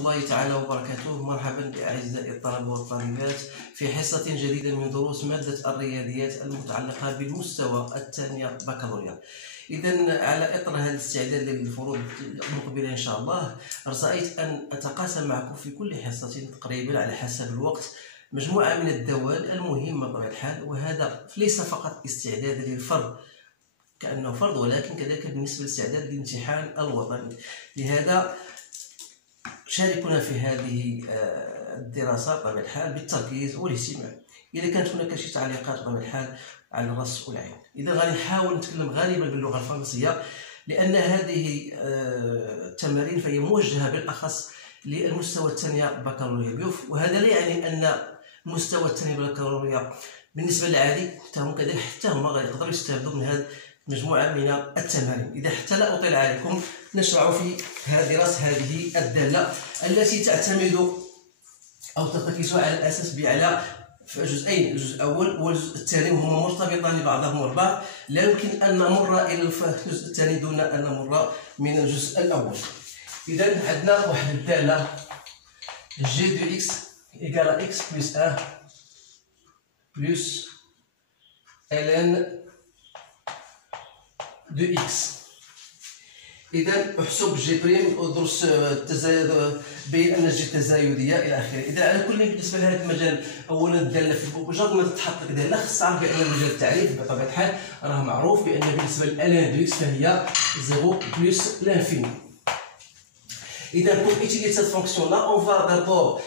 الله تعالى وبركاته. مرحبا بأعزائي الطلبة والطالبات في حصة جديدة من دروس مادة الرياضيات المتعلقة بالمستوى الثانية بكالوريا. إذا على إطار هذا الاستعداد للفروض المقبلة إن شاء الله، رأيت أن أتقاسم معكم في كل حصة تقريبا على حسب الوقت مجموعة من الدوال المهمة بطبيعة الحال، وهذا ليس فقط استعدادا للفرض كأنه فرض، ولكن كذلك بالنسبة للاستعداد للامتحان الوطني. لهذا شاركونا في هذه الدراسة بطبيعة الحال بالتركيز والاهتمام. إذا كانت هناك شي تعليقات بطبيعة الحال على الرأس والعين. إذا غادي نحاول نتكلم غالبا باللغة الفرنسية، لأن هذه التمارين فهي موجهة بالأخص للمستوى الثانية بكالوريا بيوف، وهذا لا يعني أن المستوى الثاني بكالوريا بالنسبة للعادي هم كذلك حتى هما غادي يقدروا يستافدوا من هذه مجموعة من التمارين. إذا حتى لا أطيل عليكم نشرع في دراسة هذه الدالة التي تعتمد أو ترتكز على الأساس على جزئين، الجزء الأول والجزء الثاني، وهما مرتبطان بعضهم البعض. لا يمكن أن نمر إلى الجزء الثاني دون أن نمر من الجزء الأول. إذا عندنا واحد الدالة g de x égale x plus 1 plus ln de x. إذا احسب جي بريم ودرس التزايد، بين أن الجي تزايدية إلى آخره. إذا على كل بالنسبة لهذا المجال، أولا الدالة في مجرد ما تتحط لك دالة خص تعرف بأن مجال التعريف بطبيعة الحال راه معروف بأن بالنسبة للان دو اكس فهي 0 بلس لانفيني. إذا pour étudier cette fonction-là, on va d'abord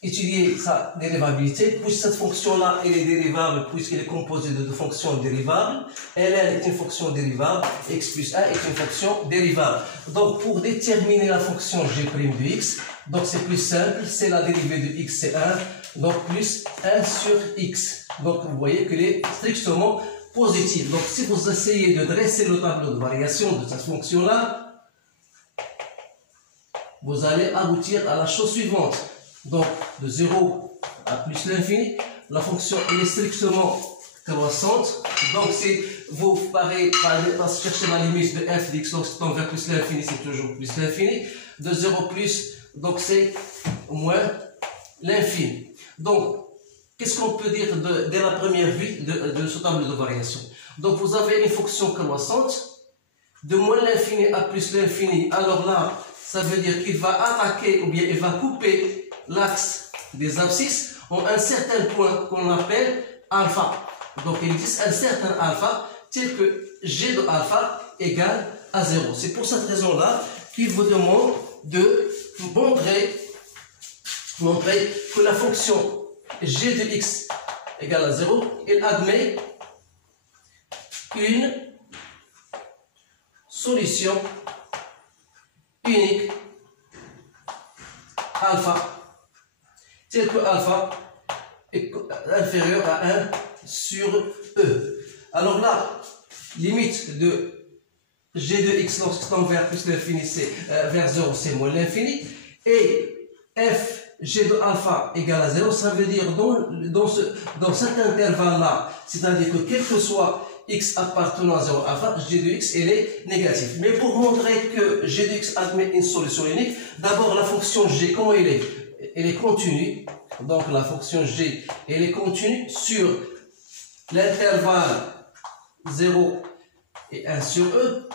étudier sa dérivabilité, puisque cette fonction-là elle est dérivable puisqu'elle est composée de deux fonctions dérivables. ln est une fonction dérivable, x plus 1 est une fonction dérivable. Donc pour déterminer la fonction g' de x, donc c'est plus simple, c'est la dérivée de x c'est 1, donc plus 1 sur x. Donc vous voyez qu'elle est strictement positive. Donc si vous essayez de dresser le tableau de variation de cette fonction-là, vous allez aboutir à la chose suivante. Donc de 0 à plus l'infini, la fonction elle est strictement croissante. Donc si vous parlez par chercher la limite de f de x lorsqu'on vers plus l'infini, c'est toujours plus l'infini. De 0 plus, donc c'est moins l'infini. Donc qu'est-ce qu'on peut dire dès la première vue de ce tableau de variation? Donc vous avez une fonction croissante de moins l'infini à plus l'infini. Alors là, ça veut dire qu'il va attaquer ou bien il va couper l'axe des abscisses en un certain point qu'on appelle alpha. Donc il existe un certain alpha tel que g de alpha égale à 0. C'est pour cette raison-là qu'il vous demande de montrer que la fonction g de x égale à 0, elle admet une solution unique alpha tel que alpha est inférieur à 1 sur e. Alors là, limite de g de x lorsque tend vers plus l'infini, c'est vers 0, c'est moins l'infini, et f g de alpha égale à 0, ça veut dire dans cet intervalle-là, c'est-à-dire que quel que soit x appartenant à 0 alpha, g de x elle est négative. Mais pour montrer que g de x admet une solution unique, d'abord la fonction g, comment elle est? Elle est continue. Donc la fonction g elle est continue sur l'intervalle 0 et 1 sur e.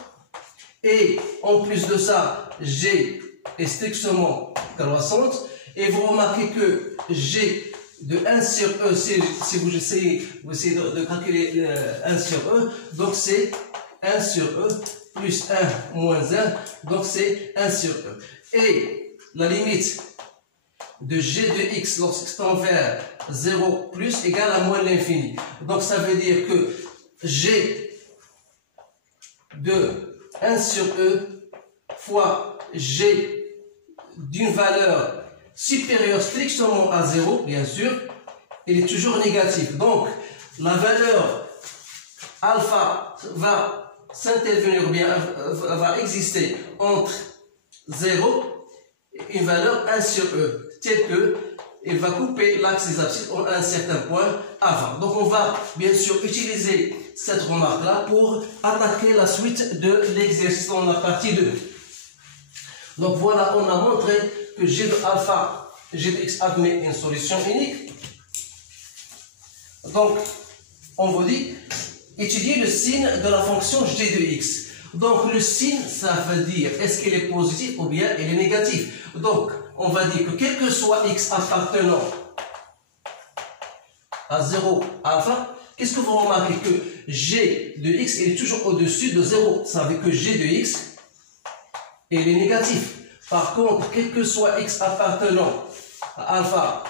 Et en plus de ça, g est strictement croissante. Et vous remarquez que g de 1 sur e, si vous essayez de calculer 1 sur e, donc c'est 1 sur e plus 1 moins 1, donc c'est 1 sur e. Et la limite de g de x lorsqu'il tend vers 0 plus égale à moins l'infini. Donc ça veut dire que g de 1 sur e fois g d'une valeur supérieure strictement à 0, bien sûr, il est toujours négatif. Donc la valeur alpha va s'intervenir, bien va exister entre 0 et une valeur 1 sur e, tel que il va couper l'axe des abscisses en un certain point avant. Donc on va bien sûr utiliser cette remarque-là pour attaquer la suite de l'exercice dans la partie 2. Donc voilà, on a montré que g de alpha, g de x admet une solution unique. Donc, on vous dit, étudier le signe de la fonction g de x. Donc, le signe, ça veut dire, est-ce qu'il est positif ou bien il est négatif. Donc, on va dire que quel que soit x appartenant à 0 alpha, qu'est-ce que vous remarquez? Que g de x est toujours au-dessus de 0. Ça veut dire que g de x, il est négatif. Par contre, quel que soit x appartenant à alpha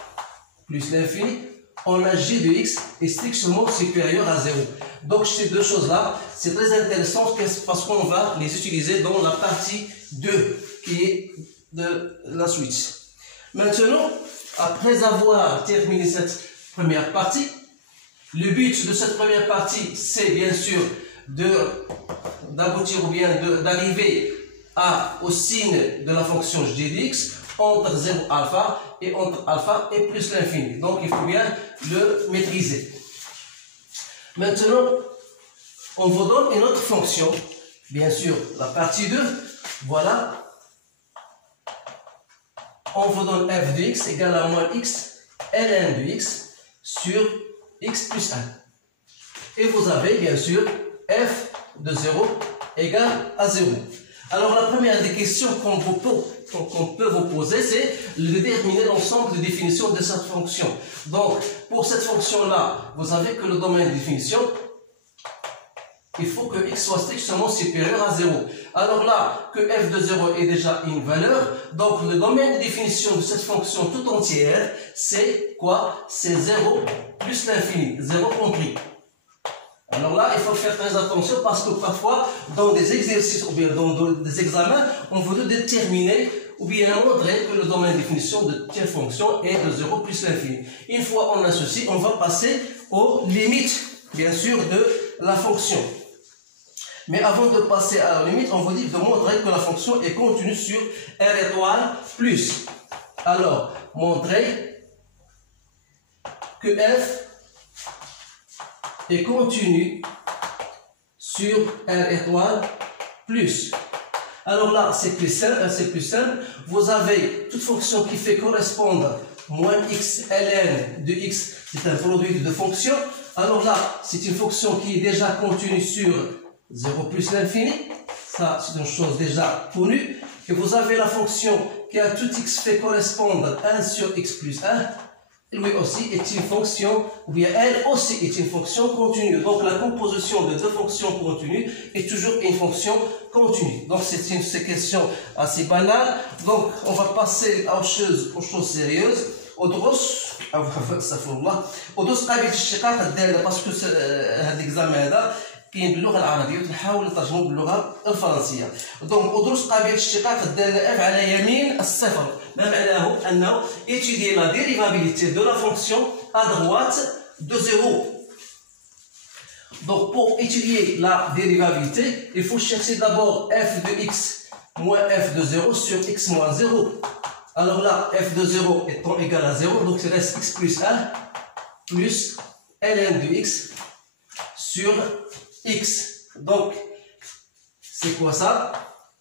plus l'infini, on a g de x est strictement supérieur à 0. Donc ces deux choses-là, c'est très intéressant parce qu'on va les utiliser dans la partie 2 qui est de la suite. Maintenant, après avoir terminé cette première partie, le but de cette première partie, c'est bien sûr d'aboutir ou bien d'arriver au signe de la fonction g de x entre 0 alpha et entre alpha et plus l'infini. Donc il faut bien le maîtriser. Maintenant, on vous donne une autre fonction, bien sûr, la partie 2, voilà. On vous donne f de x égale à moins x ln de x sur x plus 1. Et vous avez bien sûr f de 0 égale à 0. Alors la première des questions qu'on peut vous poser, c'est de déterminer l'ensemble de définitions de cette fonction. Donc pour cette fonction-là, vous savez que le domaine de définition, il faut que x soit strictement supérieur à 0. Alors là, que f de 0 est déjà une valeur, donc le domaine de définition de cette fonction tout entière, c'est quoi? C'est 0 plus l'infini, 0 compris. Alors là, il faut faire très attention parce que parfois, dans des exercices ou bien dans des examens, on veut déterminer ou bien montrer que le domaine de définition de telle fonction est de 0 plus l'infini. Une fois on a ceci, on va passer aux limites, bien sûr, de la fonction. Mais avant de passer à la limite, on vous dit de montrer que la fonction est continue sur R étoile plus. Alors, montrer que f est continue sur R étoile plus. Alors là, c'est plus simple. Vous avez toute fonction qui fait correspondre moins x ln de x, c'est un produit de deux fonctions. Alors là, c'est une fonction qui est déjà continue sur 0 plus l'infini. Ça, c'est une chose déjà connue. Et vous avez la fonction qui a tout x fait correspondre 1 sur x plus 1. Lui aussi est une fonction, ou bien elle aussi est une fonction continue. Donc la composition de deux fonctions continues est toujours une fonction continue. Donc c'est une question assez banale. Donc on va passer aux choses sérieuses. ودروس او استغفر الله ودروس قابليه الاشتقاق الداله باسكو هذا الاكزامان هذا كاين باللغه العربيه وتنحاول نترجموه باللغه الفرنسيه. دونك ودروس قابليه الاشتقاق الداله اف على يمين الصفر ما معناه انه étudier la dérivabilité de la fonction à droite de 0. Donc pour étudier la dérivabilité, il faut chercher d'abord f de x moins f de 0 sur x moins 0. Alors là, f de 0 étant égal à 0, donc il reste x plus 1 plus ln de x sur x. Donc, c'est quoi ça?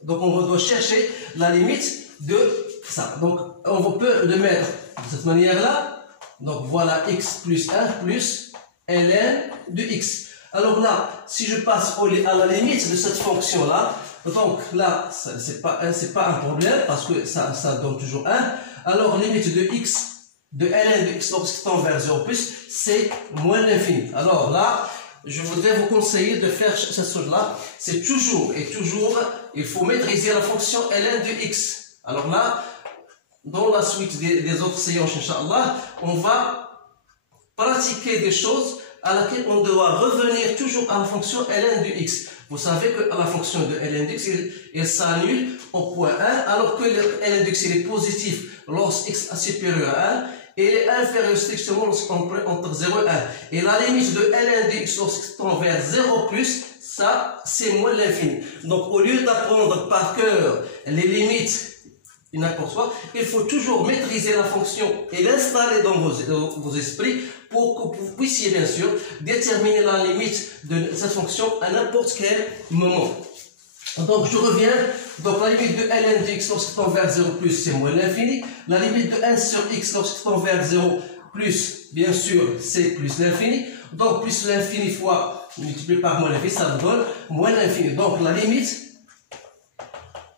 Donc, on doit chercher la limite de ça. Donc, on peut le mettre de cette manière-là. Donc, voilà x plus 1 plus ln de x. Alors là, si je passe à la limite de cette fonction-là, donc là, c'est pas un problème parce que ça donne toujours 1. Alors, limite de x, de ln de x lorsqu'il tend vers 0 plus, c'est moins l'infini. Alors là, je voudrais vous conseiller de faire cette chose-là. C'est toujours, il faut maîtriser la fonction ln de x. Alors là, dans la suite des autres séances, Inch'Allah, on va pratiquer des choses à laquelle on doit revenir toujours à la fonction ln de x. Vous savez que la fonction de ln de x, elle s'annule au point 1, alors que ln de x est positif lorsque x est supérieur à 1, et il est inférieur strictement lorsqu'on prend entre 0 et 1. Et la limite de ln de x lorsqu'il tend vers 0 plus, ça, c'est moins l'infini. Donc, au lieu d'apprendre par cœur les limites n'importe quoi, il faut toujours maîtriser la fonction et l'installer dans vos esprits pour que vous puissiez bien sûr déterminer la limite de cette fonction à n'importe quel moment. Donc je reviens, donc la limite de ln de x lorsque tend vers 0 plus c'est moins l'infini, la limite de 1 sur x lorsque tend vers 0 plus, bien sûr, c'est plus l'infini, donc plus l'infini fois multiplié par moins l'infini, ça vous donne moins l'infini. Donc la limite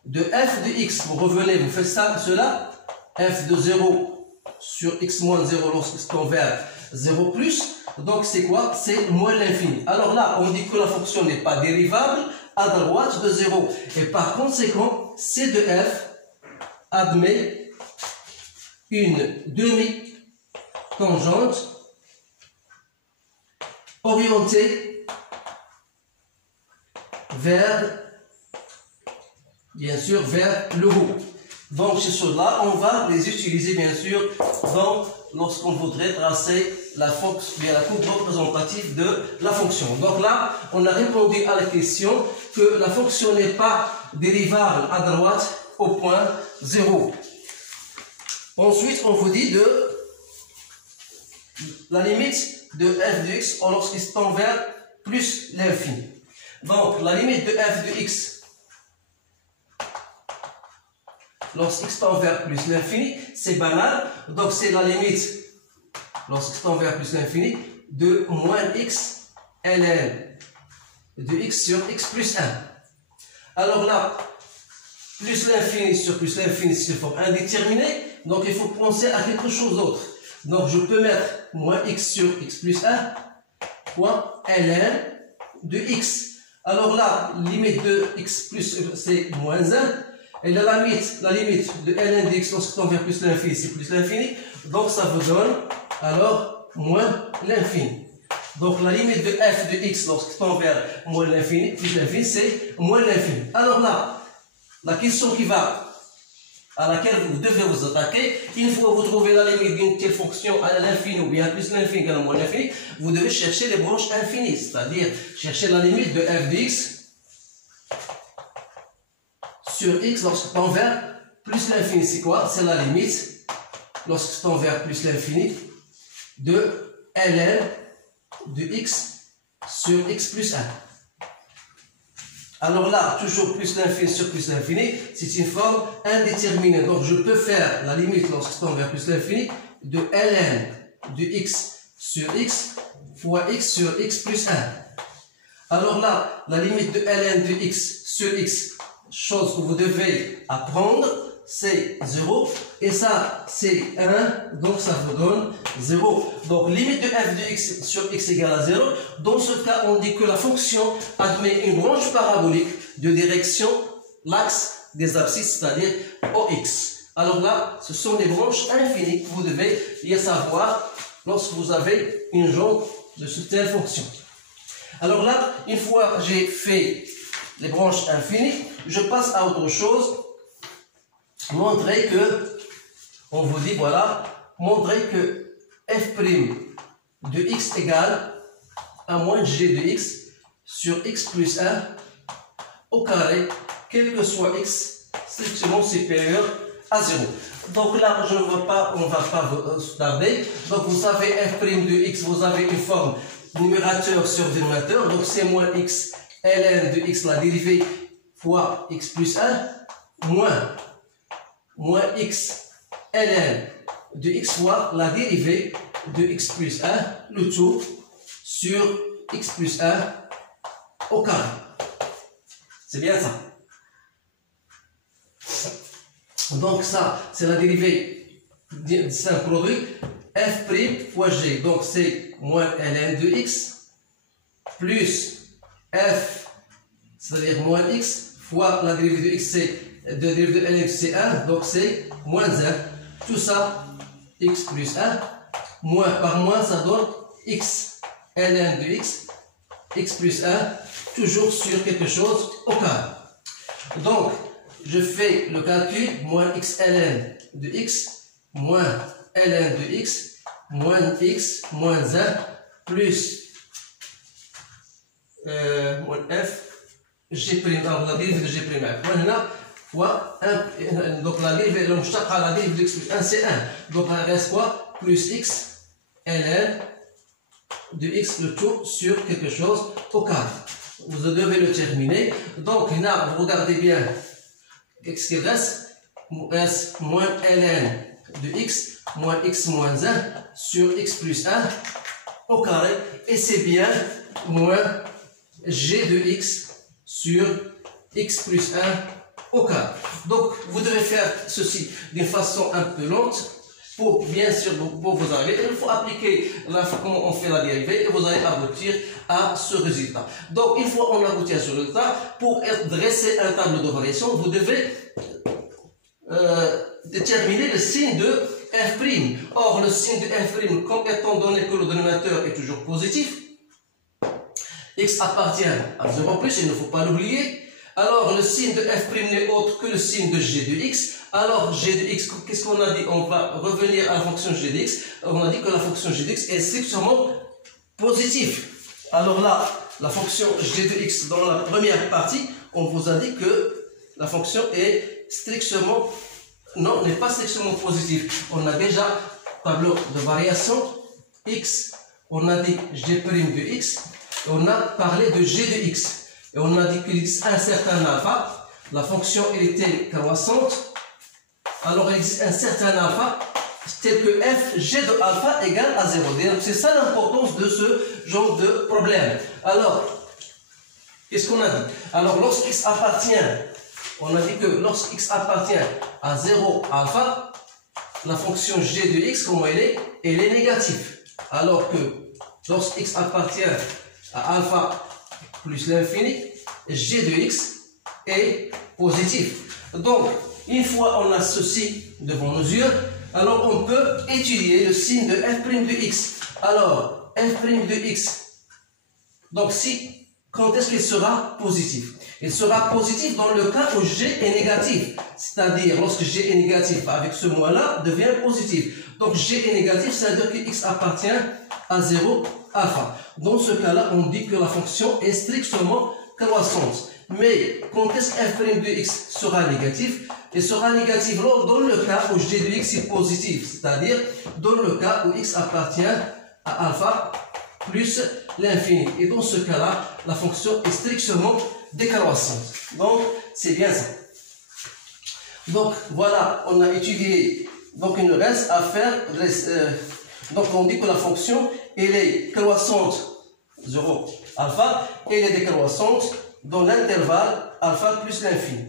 de f de x, vous revenez, vous faites ça, cela, f de 0 sur x moins 0 lorsque tend vers 0 plus, donc c'est quoi? C'est moins l'infini. Alors là, on dit que la fonction n'est pas dérivable à droite de 0. Et par conséquent, c de f admet une demi-tangente orientée vers, bien sûr, vers le haut. Donc ces choses-là, on va les utiliser bien sûr lorsqu'on voudrait tracer la fonction, bien la courbe représentative de la fonction. Donc là, on a répondu à la question que la fonction n'est pas dérivable à droite au point 0. Ensuite, on vous dit de la limite de f de x lorsqu'il se tend vers plus l'infini. Donc la limite de f de x lorsqu'x tend vers plus l'infini, c'est banal. Donc c'est la limite lorsqu'x tend vers plus l'infini de moins x ln de x sur x plus 1. Alors là, plus l'infini sur plus l'infini, c'est une forme indéterminée. Donc il faut penser à quelque chose d'autre. Donc je peux mettre moins x sur x plus 1 fois ln de x. Alors là, limite de x plus c'est moins 1. Et la limite de ln de x lorsque tend vers plus l'infini, c'est plus l'infini. Donc ça vous donne alors moins l'infini. Donc la limite de f de x lorsque tend vers moins l'infini, plus l'infini, c'est moins l'infini. Alors là, la question à laquelle vous devez vous attaquer, une fois que vous trouvez la limite d'une telle fonction à l'infini ou bien plus l'infini égale moins l'infini, vous devez chercher les branches infinies, c'est-à-dire chercher la limite de f de x sur x lorsque tend vers plus l'infini. C'est quoi? C'est la limite lorsque tend vers plus l'infini de ln de x sur x plus 1. Alors là, toujours plus l'infini sur plus l'infini, c'est une forme indéterminée. Donc je peux faire la limite lorsque tend vers plus l'infini de ln de x sur x fois x sur x plus 1. Alors là, la limite de ln de x sur x, chose que vous devez apprendre, c'est 0. Et ça, c'est 1. Donc ça vous donne 0. Donc limite de f de x sur x égale à 0. Dans ce cas, on dit que la fonction admet une branche parabolique de direction l'axe des abscisses, c'est-à-dire OX. Alors là, ce sont des branches infinies que vous devez y savoir lorsque vous avez une jambe de cette telle fonction. Alors là, une fois que j'ai fait les branches infinies, je passe à autre chose. Montrer que, on vous dit, voilà, montrer que f' de x égale à moins g de x sur x plus 1 au carré, quel que soit x strictement supérieur à 0. Donc là, on ne va pas vous tarder. Donc vous savez, f' de x, vous avez une forme numérateur sur dénominateur. Donc c'est moins x ln de x, la dérivée, fois x plus 1, moins x ln de x fois la dérivée de x plus 1, le tout sur x plus 1 au carré. C'est bien ça. Donc ça, c'est la dérivée c'est un produit f' fois g. Donc c'est moins ln de x plus f, c'est-à-dire moins x, fois la dérivée de x, c'est de dérivée de ln c'est 1, donc c'est moins 1. Tout ça, x plus 1, moins par moins, ça donne x ln de x plus 1, toujours sur quelque chose au carré. Donc, je fais le calcul, moins x ln de x, moins ln de x, moins x, moins 1, plus moins f, g', la dérivée de g', maintenant, fois 1, donc la dérivée, le mouchtak à la dérivée de x plus 1, c'est 1. Donc, il reste quoi? Plus x ln de x, le tout sur quelque chose au carré. vous devez le terminer. Donc là, vous regardez bien, qu'est-ce qu'il reste? Il reste moins ln de x moins x moins 1 sur x plus 1 au carré. Et c'est bien moins g de x sur x plus 1 au carré. Donc, vous devez faire ceci d'une façon un peu lente pour bien sûr pour vous arriver. Il faut appliquer comment on fait la dérivée et vous allez aboutir à ce résultat. Donc, une fois on aboutit à ce résultat, pour dresser un tableau de variation, vous devez déterminer le signe de f'. Or, le signe de f', comme étant donné que le dénominateur est toujours positif, x appartient à 0 plus, il ne faut pas l'oublier. Alors, le signe de f' n'est autre que le signe de g de x. Alors, g de x, qu'est-ce qu'on a dit? On va revenir à la fonction g de x. On a dit que la fonction g de x est strictement positive. Alors là, la fonction g de x, dans la première partie, on vous a dit que la fonction est strictement, non, n'est pas strictement positive. On a déjà tableau de variation x, on a dit g' de x, et on a parlé de g de x. Et on a dit qu'il existe un certain alpha, la fonction elle était croissante, alors il existe un certain alpha, tel que f g de alpha égale à 0. C'est ça l'importance de ce genre de problème. Alors, qu'est-ce qu'on a dit? Alors, lorsqu'x appartient, on a dit que lorsqu'x appartient à 0 alpha, la fonction g de x, comment elle est? Elle est négative. Alors que lorsqu'x appartient à alpha plus l'infini, g de x est positif. Donc, une fois on a ceci devant nos yeux, alors on peut étudier le signe de f' de x. Alors, f' de x, donc quand est-ce qu'il sera positif? Il sera positif dans le cas où g est négatif. C'est-à-dire, lorsque g est négatif avec ce moins-là, devient positif. Donc, g est négatif, c'est-à-dire que x appartient à 0 alpha. Dans ce cas-là, on dit que la fonction est strictement croissante. Mais quand est-ce que f' de x sera négatif? Il sera négatif dans le cas où g de x est positif, c'est-à-dire dans le cas où x appartient à alpha plus l'infini. Et dans ce cas-là, la fonction est strictement décroissante. Donc, c'est bien ça. Donc, voilà, on a étudié. Donc, il nous reste à faire. Donc, on dit que la fonction, elle est croissante 0 alpha, et elle est décroissante dans l'intervalle alpha plus l'infini.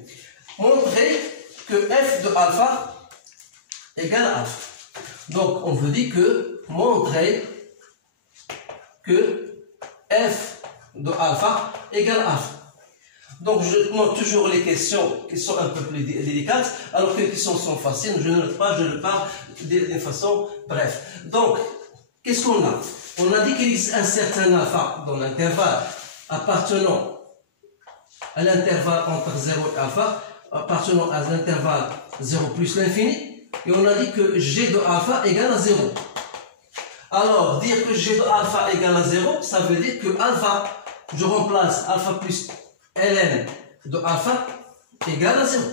Montrer que f de alpha égale à alpha. Donc, on vous dit que montrer que f de alpha égale à alpha. Donc, je note toujours les questions qui sont un peu plus délicates, alors que les questions sont faciles. Je ne note pas, je le parle d'une façon bref. Donc, qu'est-ce qu'on a? On a dit qu'il existe un certain alpha dans l'intervalle appartenant à l'intervalle entre 0 et alpha, appartenant à l'intervalle 0 plus l'infini, et on a dit que g de alpha égale à 0. Alors, dire que g de alpha égale à 0, ça veut dire que alpha, je remplace alpha plus ln de alpha égale à 0.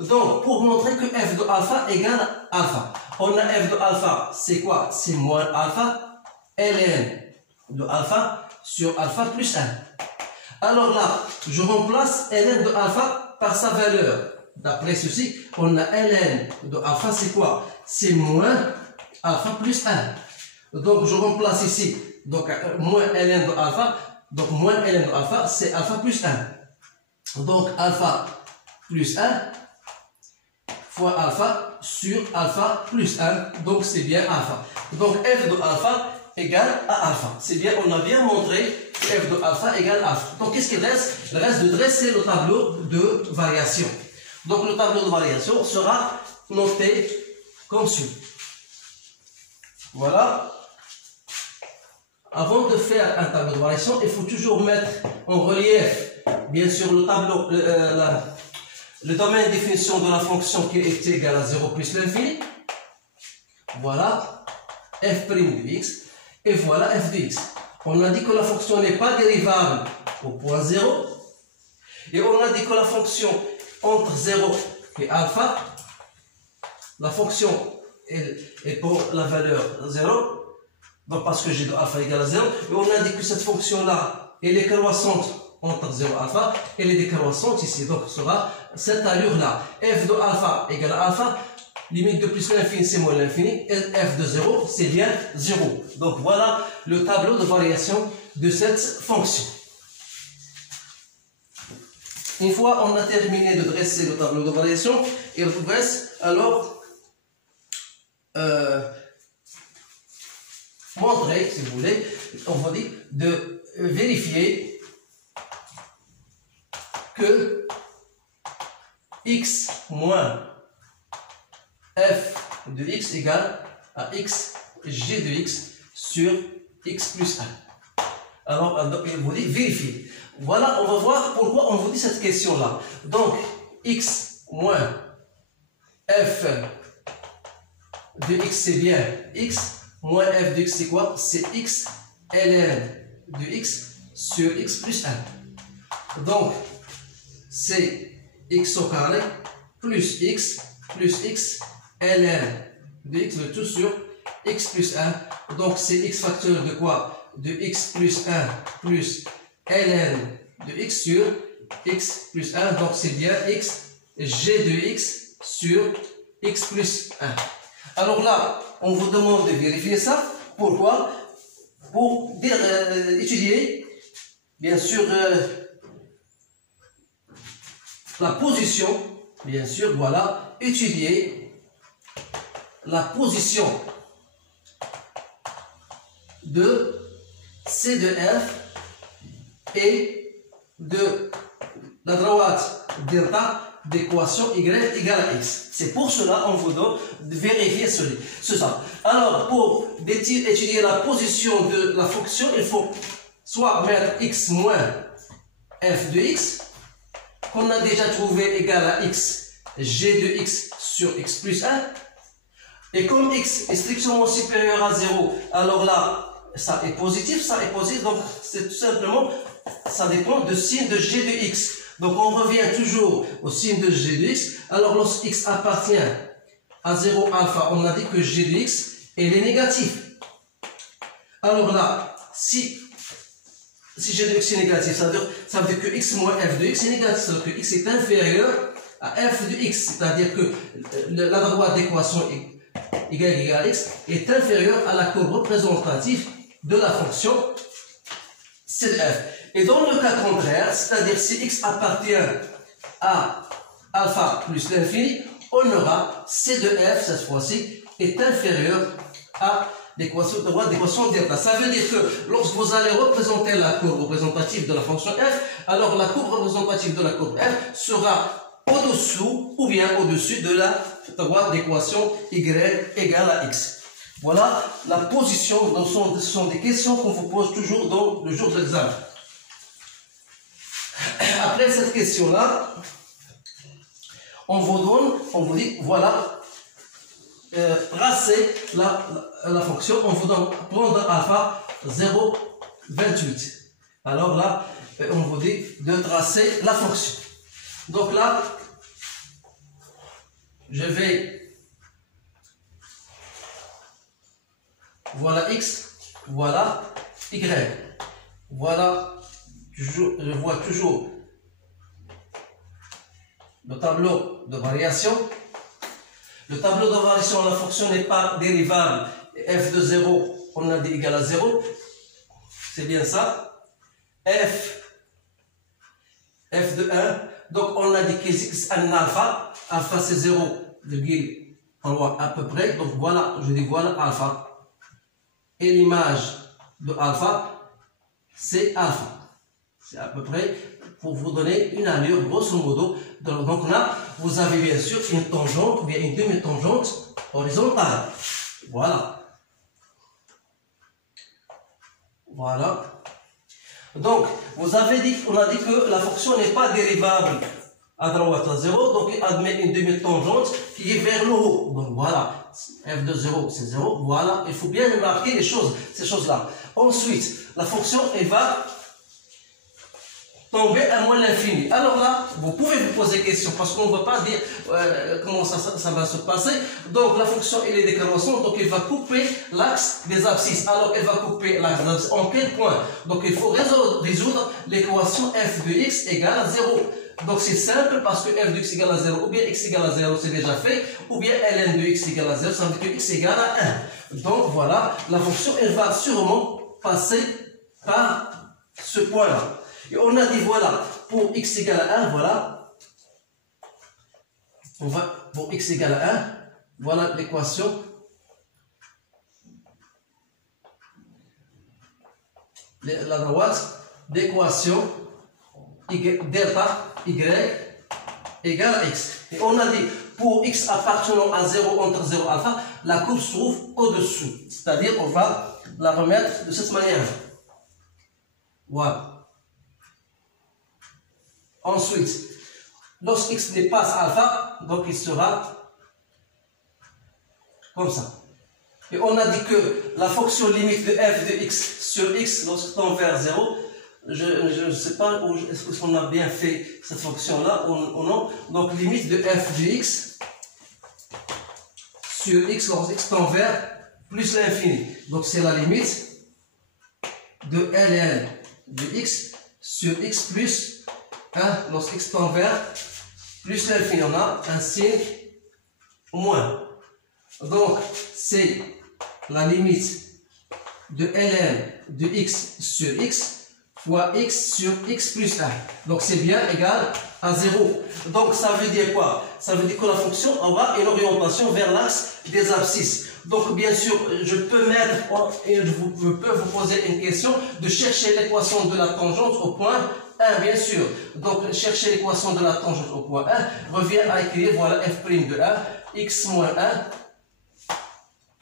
Donc, pour montrer que f de alpha égale à alpha, on a f de alpha, c'est quoi? C'est moins alpha ln de alpha sur alpha plus 1. Alors là, je remplace ln de alpha par sa valeur. D'après ceci, on a ln de alpha, c'est quoi? C'est moins alpha plus 1. Donc, je remplace ici, donc moins ln de alpha, donc moins ln de alpha, c'est alpha plus 1. Donc, alpha plus 1 fois alpha sur alpha plus 1, donc c'est bien alpha. Donc, f de alpha égale à alpha. C'est bien, on a bien montré que f de alpha égale alpha. Donc, qu'est-ce qu'il reste? Il reste de dresser le tableau de variation. Donc, le tableau de variation sera noté comme suit. Voilà. Avant de faire un tableau de variation, il faut toujours mettre en relief, bien sûr, le tableau, le domaine de définition de la fonction qui est égal à 0 plus l'infini. Voilà. f' de x. Et voilà f de x. On a dit que la fonction n'est pas dérivable au point 0. Et on a dit que la fonction entre 0 et alpha, la fonction est pour la valeur 0. Donc parce que g de alpha égale à 0. Et on a dit que cette fonction-là elle est croissante entre 0 et alpha, elle est décroissante ici. Donc, ce sera cette allure-là. F de alpha égale à alpha. Limite de plus l'infini, c'est moins l'infini. F de 0, c'est bien 0. Donc, voilà le tableau de variation de cette fonction. Une fois on a terminé de dresser le tableau de variation, il vous reste alors montrer, si vous voulez, on va dire, de vérifier que x moins f de x égale à x g de x sur x plus 1. Alors, il vous dit vérifier. Voilà, on va voir pourquoi on vous dit cette question-là. Donc, x moins f de x, c'est bien x, moins f de x, c'est quoi? C'est x ln de x sur x plus 1. Donc, c'est x au carré plus x ln de x, le tout sur x plus 1. Donc, c'est x facteur de quoi? De x plus 1 plus ln de x sur x plus 1. Donc, c'est bien x g de x sur x plus 1. Alors là, on vous demande de vérifier ça. Pourquoi? Pour étudier, bien sûr, la position, bien sûr, voilà, étudier la position de C de F et de la droite delta d'équation y égale à x. C'est pour cela qu'on vous donne de vérifier cela. Alors, pour étudier la position de la fonction, il faut soit mettre x moins f de x, qu'on a déjà trouvé égal à x, g de x sur x plus 1. Et comme x est strictement supérieur à 0, alors là, ça est positif, donc c'est tout simplement, ça dépend du signe de g de x. Donc on revient toujours au signe de g de x. Alors lorsque x appartient à 0 alpha, on a dit que g de x, elle est négative. Alors là, si g de x est négatif, ça veut dire que x moins f de x est négatif, c'est-à-dire que x est inférieur à f de x, c'est-à-dire que la droite d'équation égale à x est inférieure à la courbe représentative de la fonction c de f. Et dans le cas contraire, c'est-à-dire si x appartient à alpha plus l'infini, on aura c de f, cette fois-ci, est inférieur à l'équation droite d'équation delta. Ça veut dire que lorsque vous allez représenter la courbe représentative de la fonction f, alors la courbe représentative de la courbe f sera au-dessous ou bien au-dessus de la droite d'équation y égale à x. Voilà la position, ce sont des questions qu'on vous pose toujours dans le jour de l'examen. Après cette question-là, on vous dit, voilà, tracer la fonction, on vous donne prendre alpha 0,28. Alors là, on vous dit de tracer la fonction. Donc là, je vais, voilà x, voilà y, voilà, je vois toujours le tableau de variation. Le tableau de variation, la fonction n'est pas dérivable. F de 0, on a dit égal à 0. C'est bien ça. F de 1. Donc, on a dit que c'est un alpha. Alpha, c'est 0,3 à peu près. Donc, voilà, je dis voilà alpha. Et l'image de alpha, c'est alpha. C'est à peu près pour vous donner une allure, grosso modo. Donc là, vous avez bien sûr une tangente ou bien une demi-tangente horizontale. Voilà. Voilà. Donc, vous avez dit, on a dit que la fonction n'est pas dérivable à droite à 0, donc il admet une demi-tangente qui est vers le haut. Donc voilà, f de 0, c'est 0. Voilà, il faut bien marquer ces choses-là. Ensuite, la fonction, elle va tomber à moins l'infini. Alors là, vous pouvez vous poser question parce qu'on ne va pas dire comment ça va se passer. Donc la fonction elle est décroissante, donc elle va couper l'axe des abscisses. Alors elle va couper l'axe des abscisses en quel point? Donc il faut résoudre l'équation f de x égale à 0. Donc c'est simple parce que f de x égale à 0 ou bien x égale à 0 c'est déjà fait, ou bien ln de x égale à 0, ça veut dire que x égale à 1. Donc voilà, la fonction elle va sûrement passer par ce point-là. Et on a dit voilà, pour x égale à 1, voilà, on va pour x égale à 1, voilà l'équation la droite d'équation delta y égale à x. Et on a dit pour x appartenant à 0 entre 0 et alpha, la courbe se trouve au-dessous. C'est-à-dire on va la remettre de cette manière. Voilà. Ensuite, lorsque x dépasse alpha, donc il sera comme ça. Et on a dit que la fonction limite de f de x sur x, lorsque tend vers 0, je ne sais pas est-ce qu'on a bien fait cette fonction-là ou non. Donc limite de f de x sur x lorsque x tend vers plus l'infini. Donc c'est la limite de ln de x sur x plus 1 lorsque x tend vers plus l'infini. On a un signe moins. Donc c'est la limite de ln de x sur x fois x sur x plus 1. Donc c'est bien égal à 0. Donc ça veut dire quoi? Ça veut dire que la fonction aura une orientation vers l'axe des abscisses. Donc bien sûr, je peux vous poser une question de chercher l'équation de la tangente au point 1, bien sûr. Donc chercher l'équation de la tangente au point 1 revient à écrire, voilà, f' de 1, x moins 1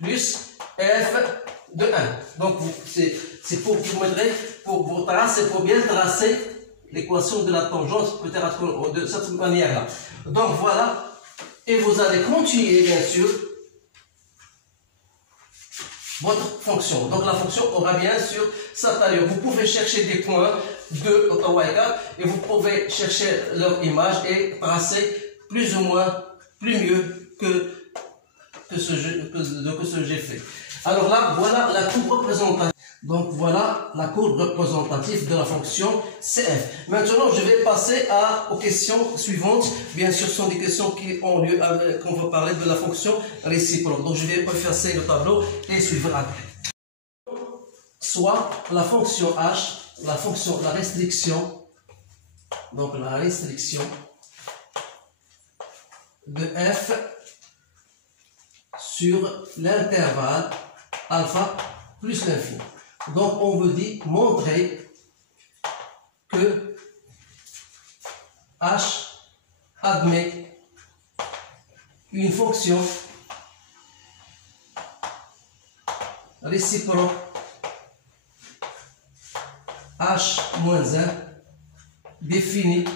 plus f de 1. Donc c'est pour vous m'aider, pour vous tracer, pour bien tracer l'équation de la tangente, peut-être de cette manière-là. Donc voilà, et vous allez continuer bien sûr votre fonction. Donc la fonction aura bien sûr cette allure. Vous pouvez chercher des points de Ottawa et 4 et vous pouvez chercher leur image et tracer plus ou moins, plus mieux que ce que j'ai fait. Alors là, voilà la courbe représentative. Donc voilà la courbe représentative de la fonction CF. Maintenant, je vais passer aux questions suivantes. Bien sûr, ce sont des questions qui ont lieu qu'on va parler de la fonction réciproque. Donc je vais effacer le tableau et suivre après. Soit la fonction h, la restriction, donc la restriction de f sur l'intervalle alpha plus l'infini. Donc on veut dire montrer que h admet une fonction réciproque h moins 1 définie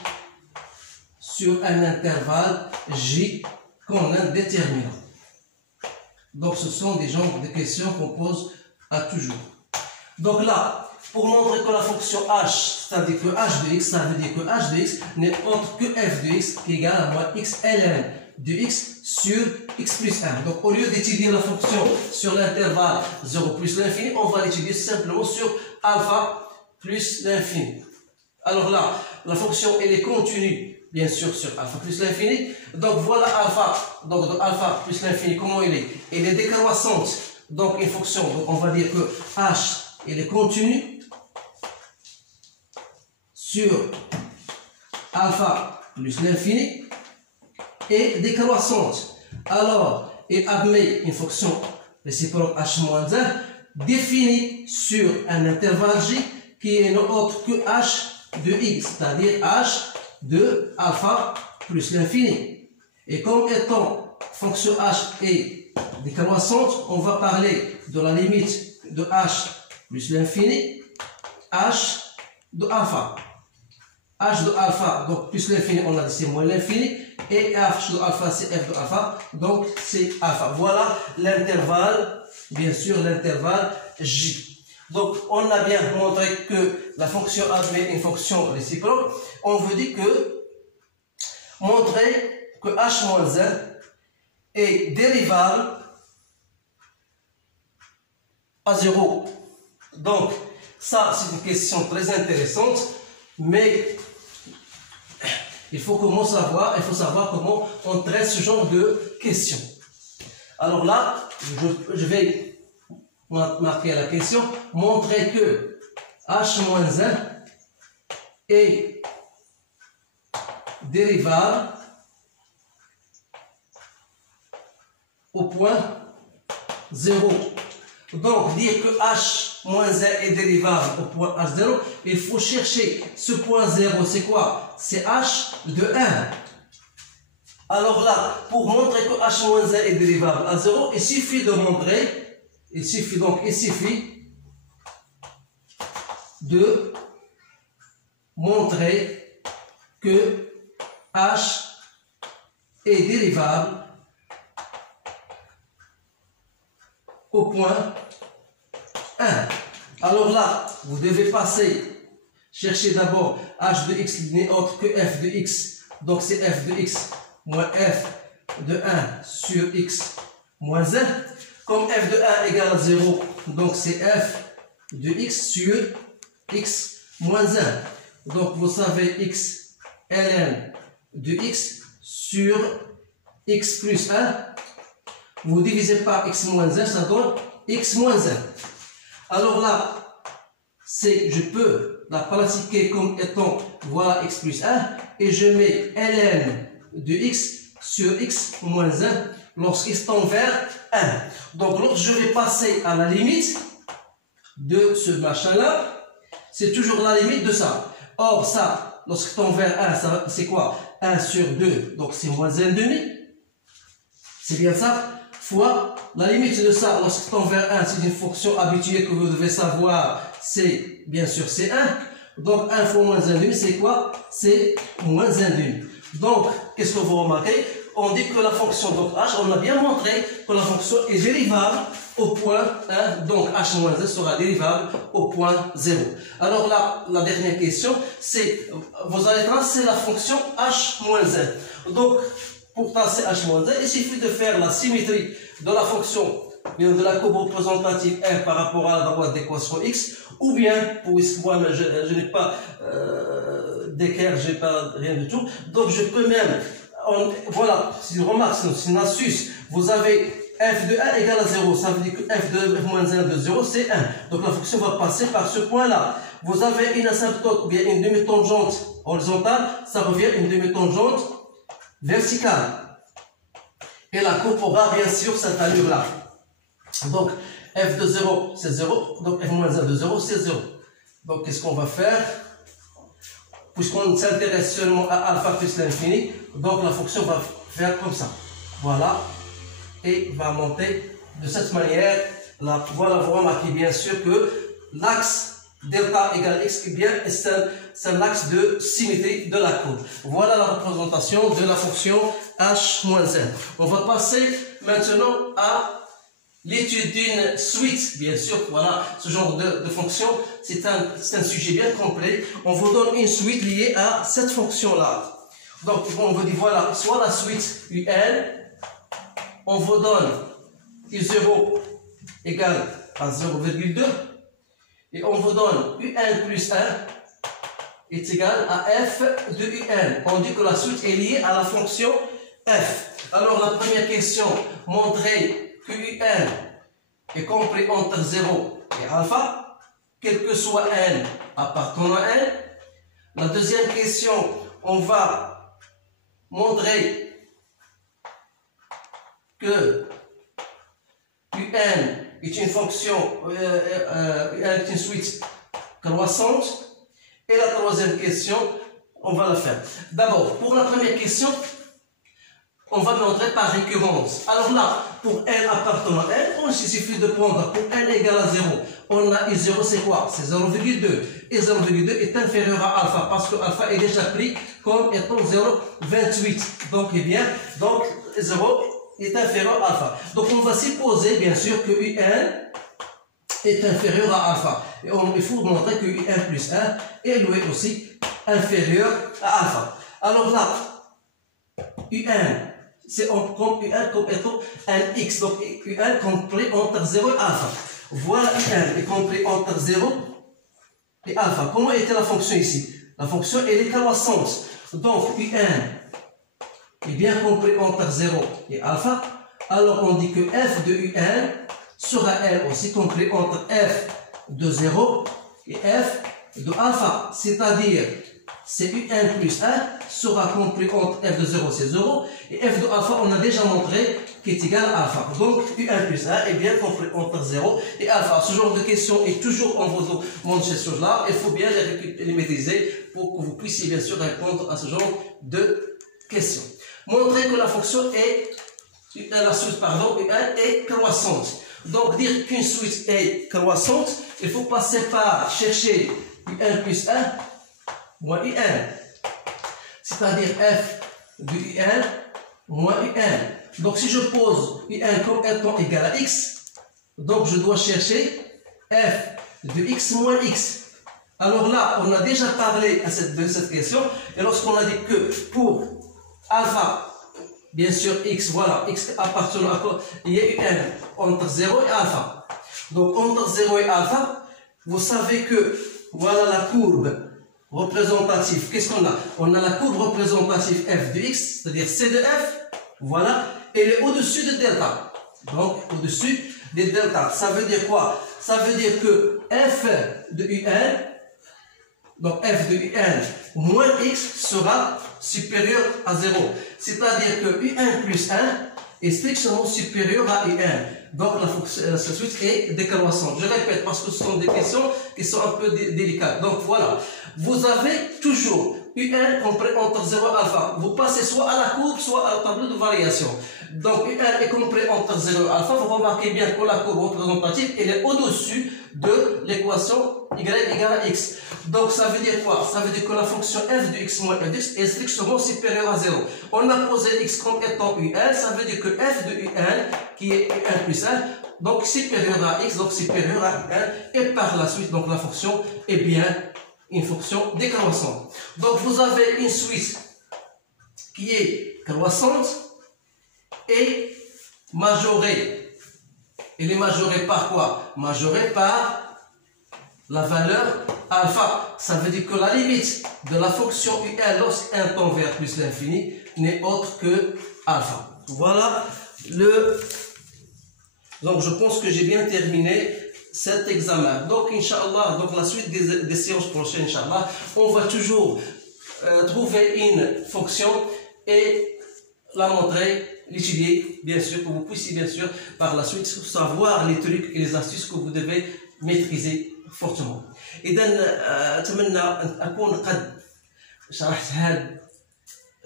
sur un intervalle j qu'on a déterminant. Donc ce sont des genres de questions qu'on pose à toujours. Donc là, pour montrer que la fonction h, c'est-à-dire que h de x, ça veut dire que h de x n'est autre que f de x qui est égal à moins x ln de x sur x plus 1. Donc au lieu d'étudier la fonction sur l'intervalle 0 plus l'infini, on va l'étudier simplement sur alpha plus l'infini. Alors là, la fonction elle est continue bien sûr sur alpha plus l'infini. Donc voilà alpha, donc de alpha plus l'infini, comment il est? Elle est décroissante. Donc une fonction, donc on va dire que h elle est continue sur alpha plus l'infini et décroissante. Alors, elle admet une fonction réciproque h moins 1 définie sur un intervalle j qui est non autre que h de x, c'est-à-dire h de alpha plus l'infini. Et comme étant fonction h est décroissante, on va parler de la limite de h plus l'infini, h de alpha. H de alpha, donc plus l'infini, on a dit c'est moins l'infini, et h de alpha, c'est f de alpha, donc c'est alpha. Voilà l'intervalle, bien sûr, l'intervalle j. Donc, on a bien montré que la fonction admet une fonction réciproque. On veut dire que montrer que h-1 est dérivable à 0. Donc, ça, c'est une question très intéressante, mais il faut savoir comment on traite ce genre de questions. Alors là, je vais marquer la question, montrer que h-1 est dérivable au point 0. Donc, dire que h-1 est dérivable au point h0, il faut chercher ce point 0, c'est quoi? C'est h de 1. Alors là, pour montrer que h-1 est dérivable à 0, il suffit de montrer, il suffit de montrer que h est dérivable au point 1. Alors là, vous devez chercher d'abord h de x n'est autre que f de x. Donc c'est f de x moins f de 1 sur x moins 1. Comme f de 1 égale à 0, donc c'est f de x sur x moins 1. Donc vous savez x ln de x sur x plus 1. Vous divisez par x moins 1, ça donne x moins 1. Alors là, je peux la pratiquer comme étant, voilà x plus 1, et je mets ln de x sur x moins 1 lorsqu'il tend vers 1. Donc, lorsque je vais passer à la limite de ce machin-là, c'est toujours la limite de ça. Or, ça, lorsqu'il tend vers 1, c'est quoi? 1 sur 2, donc c'est moins 1,5. C'est bien ça? Fois la limite de ça, lorsqu'il tend vers 1, c'est une fonction habituelle que vous devez savoir, c'est bien sûr c'est 1. Donc 1 fois moins 1,5, c'est quoi? C'est moins 1,5. Donc, qu'est-ce que vous remarquez? On dit que la fonction, donc h, on a bien montré que la fonction est dérivable au point 1, donc h-1 sera dérivable au point 0. Alors là, la dernière question, c'est, vous allez tracer la fonction h-1. Donc, pour tracer h-1, il suffit de faire la symétrie de la fonction de la courbe représentative r par rapport à la droite d'équation x, ou bien, puisque moi je n'ai pas d'équerre, je n'ai pas rien du tout, donc je peux même, voilà, c'est une remarque, c'est une astuce, vous avez f de 1 égale à 0, ça veut dire que f de moins 1 de 0 c'est 1, donc la fonction va passer par ce point là. Vous avez une asymptote ou bien une demi-tangente horizontale, ça revient une demi-tangente verticale. Et la courbe aura bien sûr cette allure-là. Donc, f de 0, c'est 0. Donc, f moins 1 de 0, c'est 0. Donc, qu'est-ce qu'on va faire? Puisqu'on s'intéresse seulement à alpha plus l'infini, donc la fonction va faire comme ça. Voilà. Et va monter de cette manière. Là, voilà, vous remarquez bien sûr que l'axe delta égale x, eh bien, c'est l'axe de symétrie de la courbe. Voilà la représentation de la fonction h-1. On va passer maintenant à l'étude d'une suite, bien sûr. Voilà, ce genre de fonction, c'est un sujet bien complet. On vous donne une suite liée à cette fonction-là. Donc, on vous dit, voilà, soit la suite un, on vous donne u0 égale à 0,2. Et on vous donne un plus 1 est égal à f de un. On dit que la suite est liée à la fonction f. Alors la première question, montrer que un est compris entre 0 et alpha, quel que soit n appartenant à n. La deuxième question, on va montrer que un est une fonction, est une suite croissante. Et la troisième question, on va la faire. D'abord, pour la première question, on va montrer par récurrence. Alors là, pour n appartenant à n, il suffit de prendre pour n égale à 0. On a I0, c'est quoi? C'est 0,2. Et 0,2 est inférieur à alpha, parce que alpha est déjà pris comme étant 0,28. Donc, eh bien, donc 0 est inférieur à alpha. Donc, on va supposer, bien sûr, que un est inférieur à alpha. Et il faut montrer que U1 plus 1 est lui aussi inférieur à alpha. Alors là, U1, c'est comme U1 comme étant un X. Donc U1 compris entre 0 et alpha. Voilà U1 est compris entre 0 et alpha. Comment était la fonction ici? La fonction elle est croissante. Donc U1 est bien compris entre 0 et alpha. Alors on dit que f de U1 sera elle aussi compris entre f de 0 et f de alpha. C'est-à-dire, c'est U1 plus 1 sera compris entre f de 0 c'est 0 et f de alpha on a déjà montré qui est égal à alpha. Donc U1 plus 1 est bien compris entre 0 et alpha. Ce genre de question est toujours en vous demande ces choses-là. Il faut bien les maîtriser pour que vous puissiez bien sûr répondre à ce genre de questions. Montrer que la fonction est la suite U1 est croissante. Donc dire qu'une suite est croissante, il faut passer par chercher U1 plus 1 moins U1. C'est-à-dire f de U1 moins U1. Donc si je pose U1 comme étant égal à x, donc je dois chercher f de x moins x. Alors là, on a déjà parlé de cette question, et lorsqu'on a dit que pour alpha, bien sûr x, voilà, x appartient à quoi? Il y a U1 entre 0 et alpha. Donc entre 0 et alpha, vous savez que voilà la courbe représentative. Qu'est-ce qu'on a? On a la courbe représentative f de x, c'est-à-dire c de f, voilà, elle est au-dessus de delta. Donc au-dessus de delta. Ça veut dire quoi? Ça veut dire que f de U1, donc f de U1 moins x sera supérieur à 0. C'est-à-dire que U1 plus 1 est strictement supérieur à U1. Donc la suite est décroissante. Je répète parce que ce sont des questions qui sont un peu délicates. Donc voilà, vous avez toujours U1 compris entre 0 et alpha. Vous passez soit à la courbe, soit au tableau de variation. Donc U1 est compris entre 0 et alpha. Vous remarquez bien que la courbe représentative elle est au-dessus de l'équation y égale à x. Donc ça veut dire quoi? Ça veut dire que la fonction f de x moins f de x est strictement supérieure à 0. On a posé x comme étant U1, ça veut dire que f de U1 qui est U1 plus 1, donc supérieur à x, donc supérieur à U1, et par la suite, donc la fonction est bien une fonction décroissante. Donc vous avez une suite qui est croissante et majorée. Elle est majorée par quoi? Majorée par la valeur alpha. Ça veut dire que la limite de la fonction U1 lorsqu'un tend vers plus l'infini n'est autre que alpha. Voilà donc je pense que j'ai bien terminé cet examen. Donc Inch'Allah, donc la suite des séances prochaines, Inch'Allah, on va toujours trouver une fonction et la montrer, l'étudier, bien sûr, pour que vous puissiez bien sûr par la suite savoir les trucs et les astuces que vous devez maîtriser fortement. إذا أتمنى أن أكون قد شرحت هذه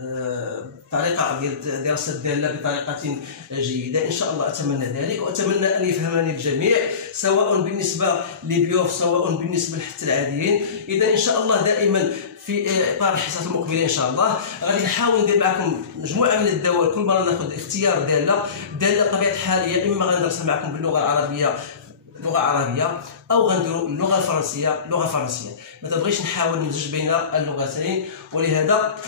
الطريقة ديال دراسة الدالة بطريقة جيدة إن شاء الله. أتمنى ذلك وأتمنى أن يفهمني الجميع سواء بالنسبة لبيوف سواء بالنسبة حتى العاديين. إذا إن شاء الله دائما في إطار الحصص المقبلة إن شاء الله غادي نحاول ندير معكم مجموعة من الدوال. كل مرة ناخذ اختيار دالة بطبيعة الحال يا إما غندرسها معكم باللغة العربية لغة عربية أو غنديروا اللغة الفرنسية لغة فرنسية. ما تبغيش نحاول نمزج بين اللغتين، ولهذا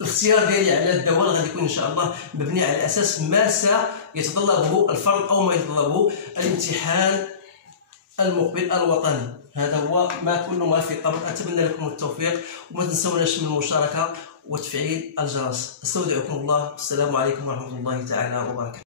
الاختيار ديالي على الدوال غادي يكون ان شاء الله مبني على اساس ما سيتطلبه الفرد او ما يتطلبه الامتحان المقبل الوطني. هذا هو كل ما في الامر. اتمنى لكم التوفيق وما تنسوناش من المشاركه وتفعيل الجرس. استودعكم الله. السلام عليكم ورحمه الله تعالى وبركاته.